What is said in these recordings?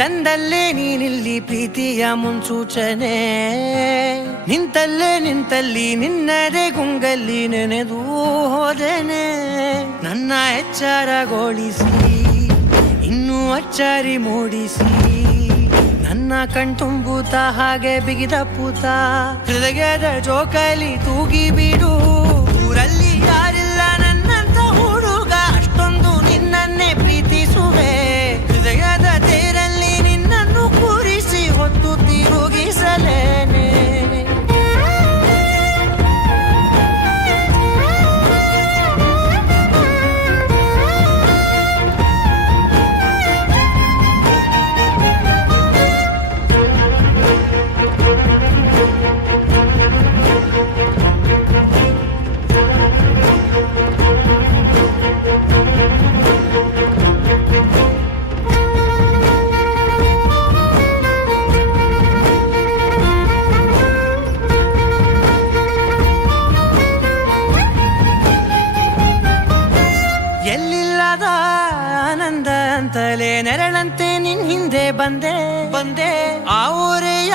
ತಂದಲ್ಲೇ ನೀನಿಲ್ಲಿ ಪ್ರೀತಿಯ ಮುನ್ಸೂಚನೆ, ನಿಂತಲ್ಲಿ ನಿನ್ನದೇ ಗುಂಗಲ್ಲಿ ನೆನೆದು ಹೋದೆನೆ. ನನ್ನ ಎಚ್ಚರಗೊಳಿಸಿ ಇನ್ನೂ ಅಚ್ಚರಿ ಮೂಡಿಸಿ, ನನ್ನ ಕಣ್ತುಂಬುತ್ತ ಹಾಗೆ ಬಿಗಿದ ಪೂತ ಹೃದಯದ ಜೋಕಾಲಿ ತೂಗಿ ಬಿಡು. ಊರಲ್ಲಿ ಯಾರಿಲ್ಲ ನನ್ನಂತ ಹುಡುಗ, ಅಷ್ಟೊಂದು ನಿನ್ನನ್ನೇ ಪ್ರೀತಿಸುವೆ. ಹೃದಯದ ತೇರಲ್ಲಿ ನಿನ್ನನ್ನು ಕೂರಿಸಿ ಹೊತ್ತು ತಿರುಗಿಸಲೇನೆ. ಎಲ್ಲಿಲ್ಲದ ಆನಂದ ಅಂತಲೇ ನೆರಳಂತೆ ನಿನ್ ಹಿಂದೆ ಬಂದೆ. ಆ ಊರೆಯ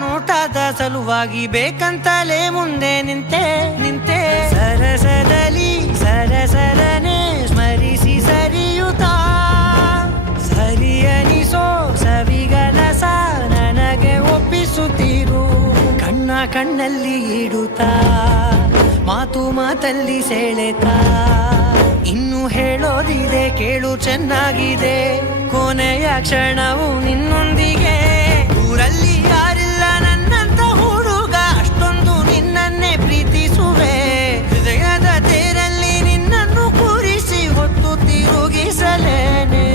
ನೋಟದ ಸಲುವಾಗಿ ಬೇಕಂತಲೇ ಮುಂದೆ ನಿಂತೆ. ಸರಸದಲ್ಲಿ ಸರಸರನೆ ಸ್ಮರಿಸಿ ಸರಿಯುತ್ತಾ, ಸರಿ ಅನಿಸೋ ಸವಿಗನಸ ನನಗೆ ಒಪ್ಪಿಸುತ್ತೀರು. ಕಣ್ಣಲ್ಲಿ ಇಡುತ್ತಾ, ಮಾತಲ್ಲಿ ಸೆಳೆತಾ, ಇನ್ನು ಹೇಳೋದಿದೆ ಕೇಳು ಚೆನ್ನಾಗಿದೆ. ಕೊನೆಯ ಕ್ಷಣವು ನಿನ್ನೊಂದಿಗೆ. ಊರಲ್ಲಿ ಯಾರಿಲ್ಲ ನನ್ನಂತ ಹುಡುಗ, ಅಷ್ಟೊಂದು ನಿನ್ನನ್ನೇ ಪ್ರೀತಿಸುವೆ. ಹೃದಯದ ತೇರಲ್ಲಿ ನಿನ್ನನ್ನು ಕೂರಿಸಿ ಹೊತ್ತು ತಿರುಗಿಸಲೇನೆ.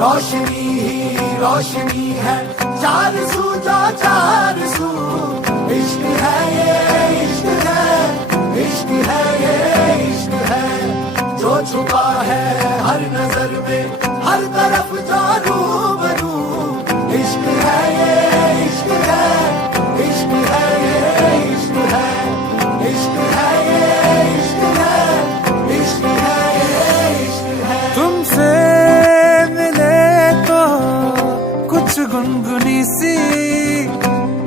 रोशनी ही रोशनी है, चार सू जा चार सू. इश्क है ये इश्क है, इश्क है ये इश्क है. जो छुपा है हर नजर में, हर तरफ जारू बनू. इश्क है ये इश्क है, इश्क है ये इश्क है. इश्क है ये इश्क है, इश्क है ये इश्क है. तुमसे गुनगुनी सी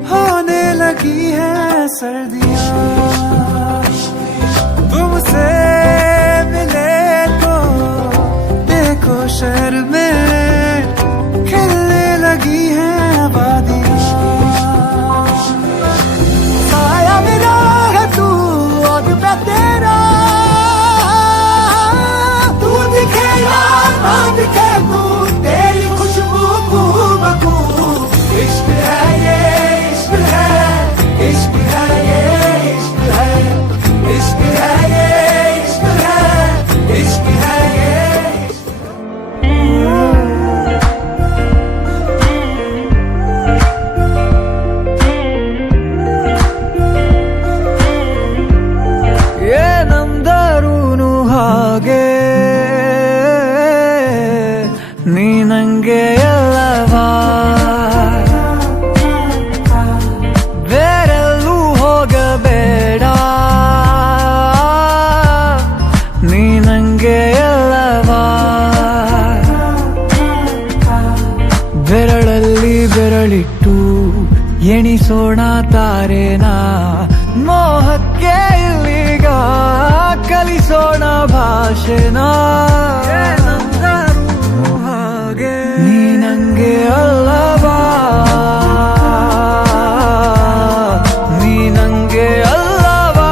होने लगी है सर्दियाँ. तुमसे मिले तो देखो शहर में खिलने लगी है आबादियाँ. साया मेरा है तू और मैं तेरा, तू दिखे या ना दिखे तू, तेरी खुशबू बू. इश्क है ये इश्क है, इश्क है ये इश्क है. इश्क है ये इश्क है, इश्क है ये. ये ನಮ್ದರೂನು ಹಾಗೆ ನೀ ನಂಗೆ ಎಲ್ಲವಾ, ಬೇರೆಲ್ಲೂ ಹೋಗಬೇಡ. ನೀ ನಂಗೆ ಎಲ್ಲವಾ, ಬೆರಳಲ್ಲಿ ಬೆರಳಿಟ್ಟು ಎಣಿಸೋಣ ತಾರೇನಾ. ಮೋಹಕ್ಕೆ ಇಲ್ಲಿಗ ಕಲಿಸೋಣ ಭಾಷೆನಾ. ಹಾಗೆ ನೀ ನಂಗೆ ಅಲ್ಲವಾ, ನೀ ನಂಗೆ ಅಲ್ಲವಾ.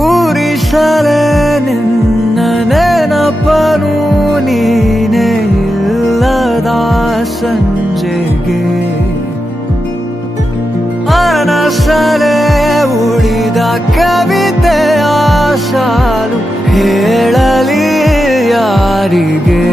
ಊರಿಸಲೇ ನಿನ್ನ ನೆನಪನು ನೀನೇ ಇಲ್ಲದ ಸಂಜೆಗೆ, ಅನಸಲೇ ಉಳಿದ ಕವಿತೆಯ ಸಾಲು ಹೇಳಲಿ ಯಾರಿಗೆ.